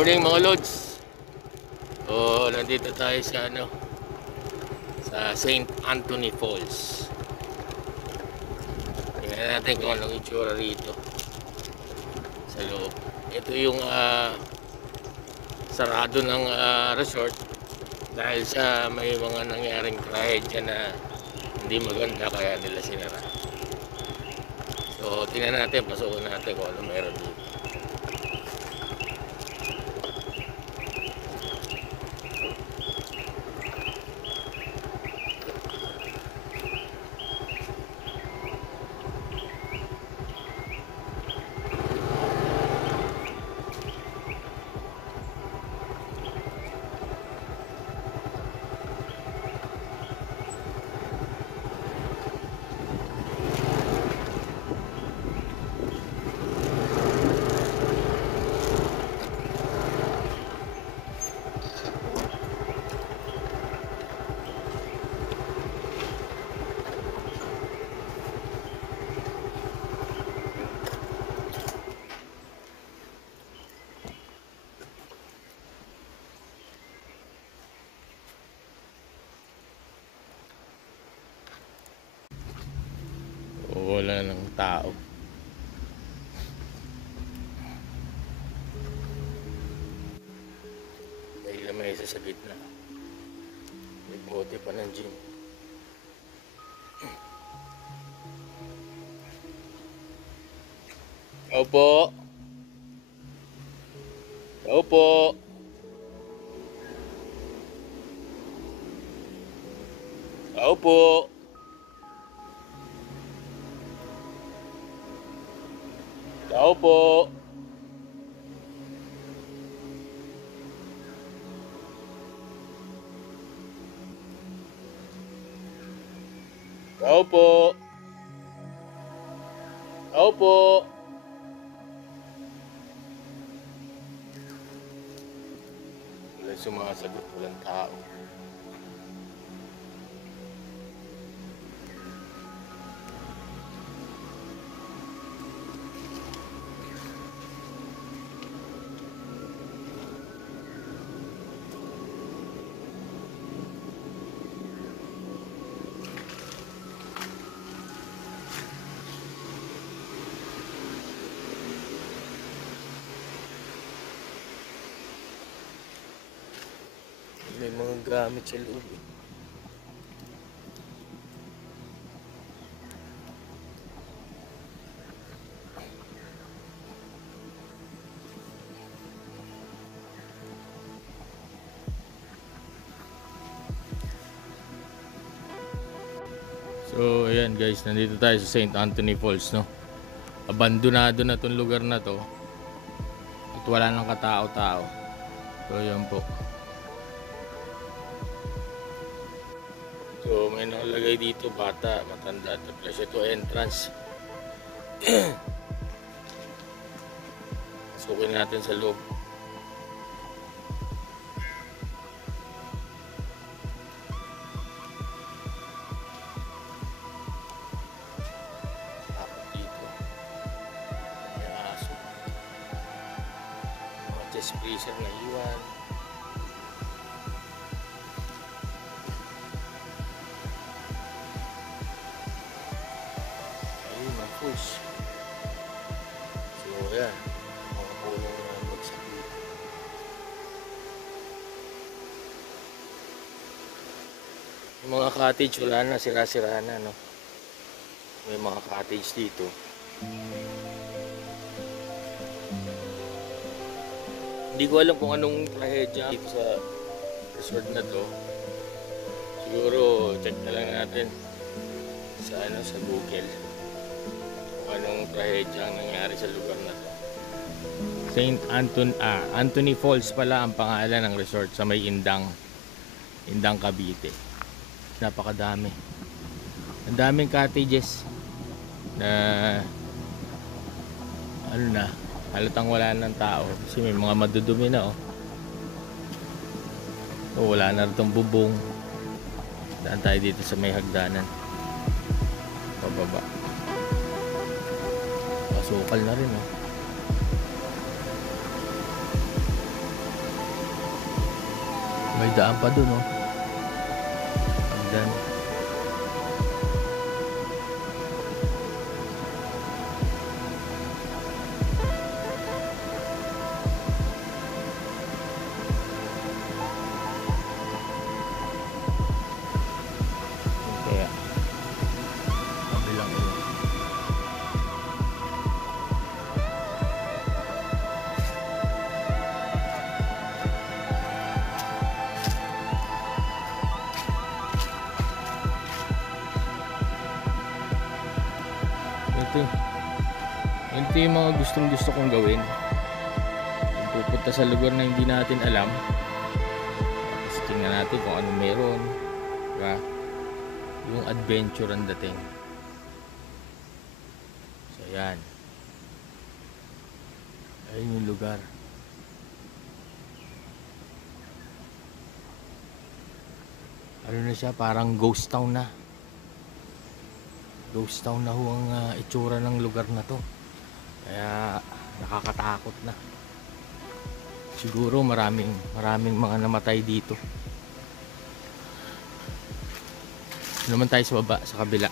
Morning mga lods. Nandito tayo sa sa St. Anthony Falls. Tingnan natin kung anong itsura rito sa loob. Ito yung sarado ng resort dahil sa may mga nangyaring trahedya na hindi maganda kaya nila sinara. So tingnan natin, pasukin natin kung ano meron dito. Wala ng tao. May isa sa gitna. May bote pa ng gym. Opo. Opo. Opo. Tao po. Tao po. Tao po. Wala sumasagot, walang tao. May mga gamit sa loob. So ayan guys, nandito tayo sa St. Anthony Falls, no? Abandonado na tong lugar na to. At wala nang katao-tao. So ayan po. So may nakalagay dito, bata, matanda, tapos ito entrance. Sukin natin sa loob. Takot dito. May aso. Mga chest freezer na iwan. Push. So yan, mga puno na bagsak dito. Yung mga cottage wala na, sira-sira na, no? May mga cottage dito. Hindi ko alam kung anong trahedya dito sa resort na to. Siguro check na lang natin sa sa Google anong trahedya ang nangyari sa lugar na to. St. Anthony Falls pala ang pangalan ng resort sa may Indang Cavite. Napakadami. Ang daming cottages na halatang wala ng tao kasi may mga madudumi na wala na rin bubong. Daan tayo dito sa may hagdanan pababa. Sukal na rin May daan pa dun, oh. Hanggang kaya kabilang ilog. Ito yung mga gusto kong gawin. Pupunta sa lugar na hindi natin alam. Tapos tingnan natin kung ano meron. Diba? Yung adventure ang dating. So yan. Ayun yung lugar. Ano na siya? Parang ghost town na. Ghost town na ho ang itsura ng lugar na to. Kaya nakakatakot na. Siguro maraming mga namatay dito. Naman tayo sa baba, sa kabila.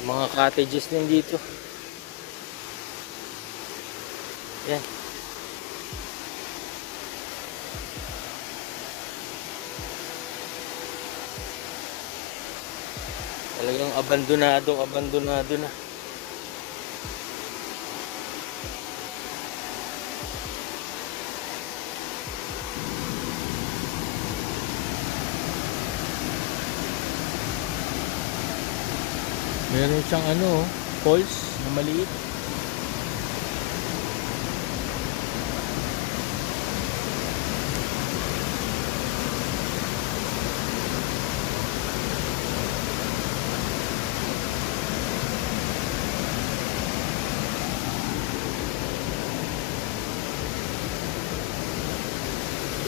Mga cottages din dito. Yan. Talagang abandonado na. Meron siyang falls na maliit.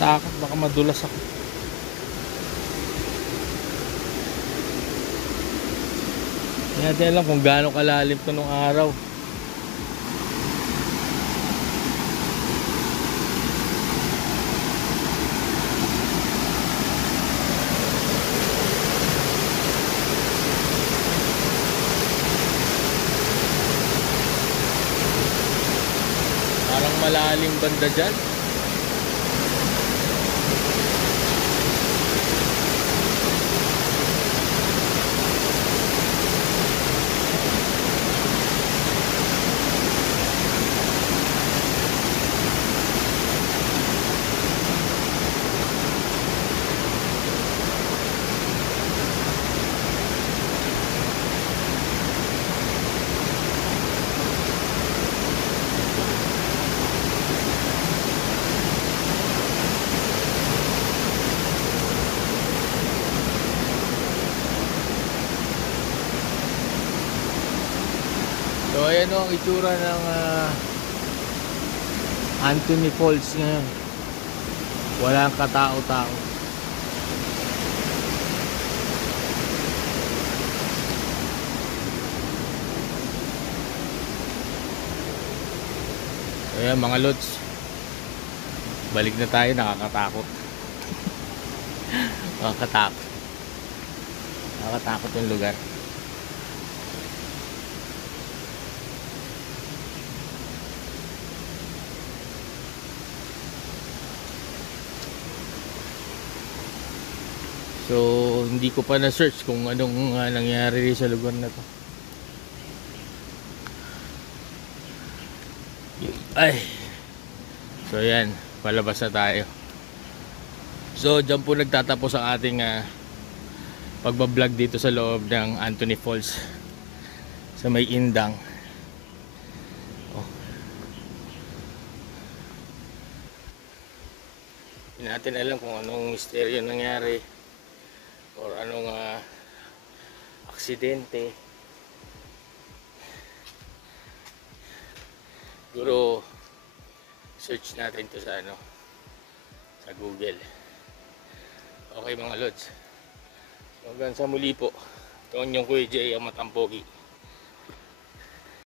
Takot baka madulas ako. Hindi natin alam kung gaano kalalim to nung araw. Parang malalim banda dyan. So ayan o ang itsura ng Anthony Falls ngayon. Walang katao-tao. Ayan mga lods, balik na tayo. Nakakatakot. Nakakatakot yung lugar. So hindi ko pa na-search kung anong nangyari sa lugar na to. Ay. So yan, palabas na tayo. So dyan po nagtatapos ang ating pagbablog dito sa loob ng Anthony Falls sa may Indang. Oh. Hindi natin alam kung anong misteryo nangyari or anong aksidente. Siguro search natin to sa sa Google. Okay mga lods, hanggang sa muli po. Ito ang inyong Kuya Jay, ang Matampogi.